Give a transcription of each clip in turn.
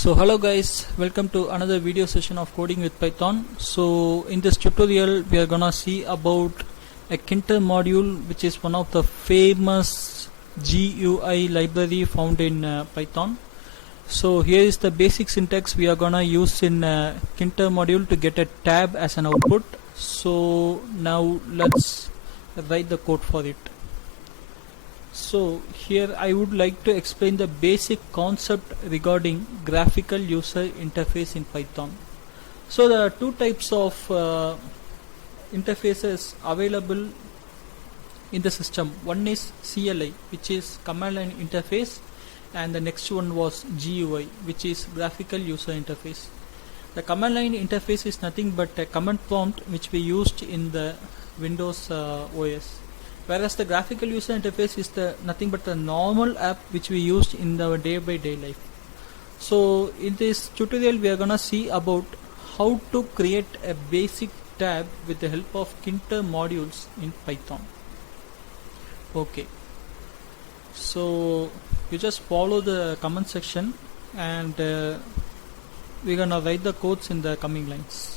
So hello guys, welcome to another video session of coding with Python. So in this tutorial we are gonna see about a Kinter module, which is one of the famous GUI library found in Python. So here is the basic syntax we are gonna use in Kinter module to get a tab as an output. So now let's write the code for it. So here I would like to explain the basic concept regarding graphical user interface in Python. So there are two types of interfaces available in the system. One is CLI, which is command line interface, and the next one was GUI, which is graphical user interface. The command line interface is nothing but a command prompt which we used in the Windows OS. Whereas the graphical user interface is nothing but the normal app which we used in our day-by-day life. So in this tutorial we are gonna see about how to create a basic tab with the help of Kinter modules in Python. Okay, so you just follow the comment section and we're gonna write the codes in the coming lines.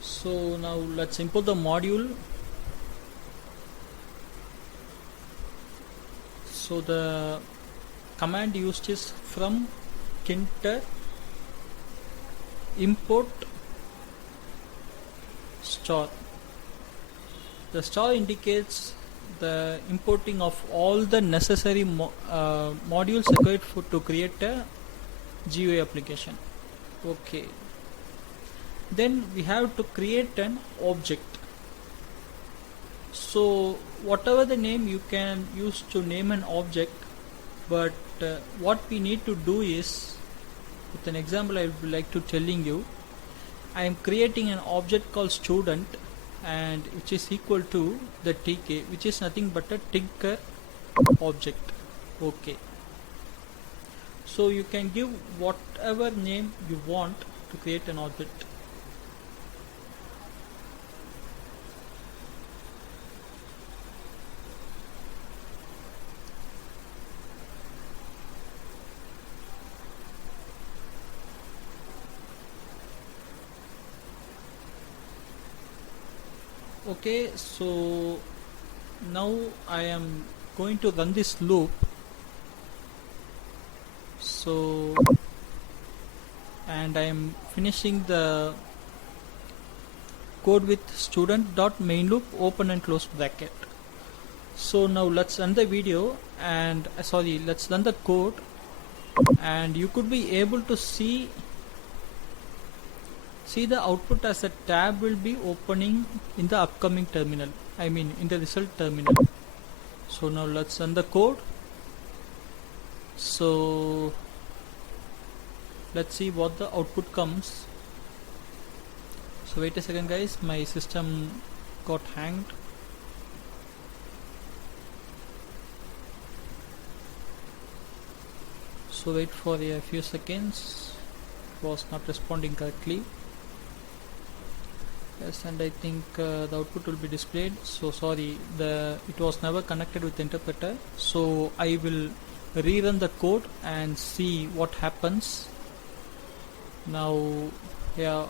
So now let's import the module. So the command used is from Kinter import star. The star indicates the importing of all the necessary modules required to create a GUI application. Okay. Then we have to create an object. So whatever the name you can use to name an object, but what we need to do is, with an example I would like to telling you, I am creating an object called student, and which is equal to the tk, which is nothing but a tinker object. Okay, so you can give whatever name you want to create an object. Okay, so now I am going to run this loop. So, and I am finishing the code with student.main loop open and close bracket. So now let's run the video and let's run the code, and you could be able to see the output as a tab will be opening in the upcoming terminal, I mean in the result terminal. So now let's run the code. So let's see what the output comes. So wait a second guys, my system got hanged. So wait for a few seconds. It was not responding correctly. Yes, and I think the output will be displayed. So sorry, it was never connected with the interpreter. So I will rerun the code and see what happens. Now, yeah,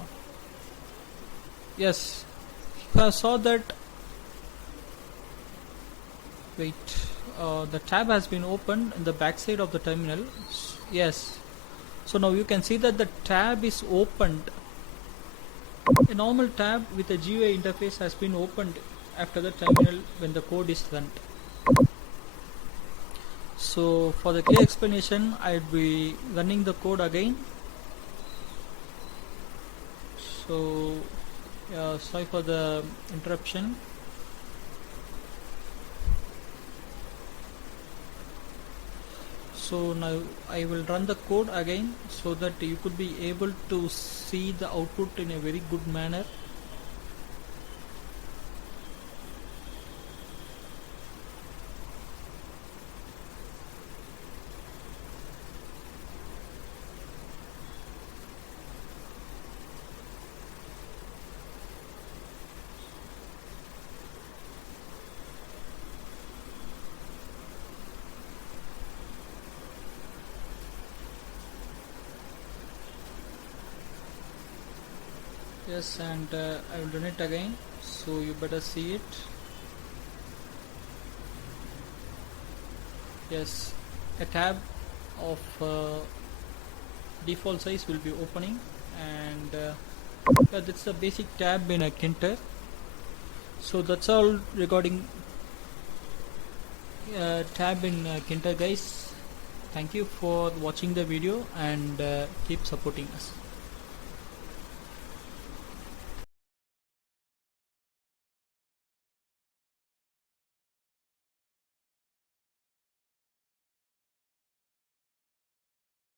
yes, if I saw that, wait, the tab has been opened in the backside of the terminal. Yes, so now you can see that the tab is opened. A normal tab with a GUI interface has been opened after the terminal when the code is run. So for the clear explanation, I'll be running the code again. So sorry for the interruption. So now I will run the code again so that you could be able to see the output in a very good manner. Yes, and I will run it again, so you better see it. Yes, a tab of default size will be opening, and yeah, that's the basic tab in a Kinter. So that's all regarding tab in Kinter, guys. Thank you for watching the video, and keep supporting us.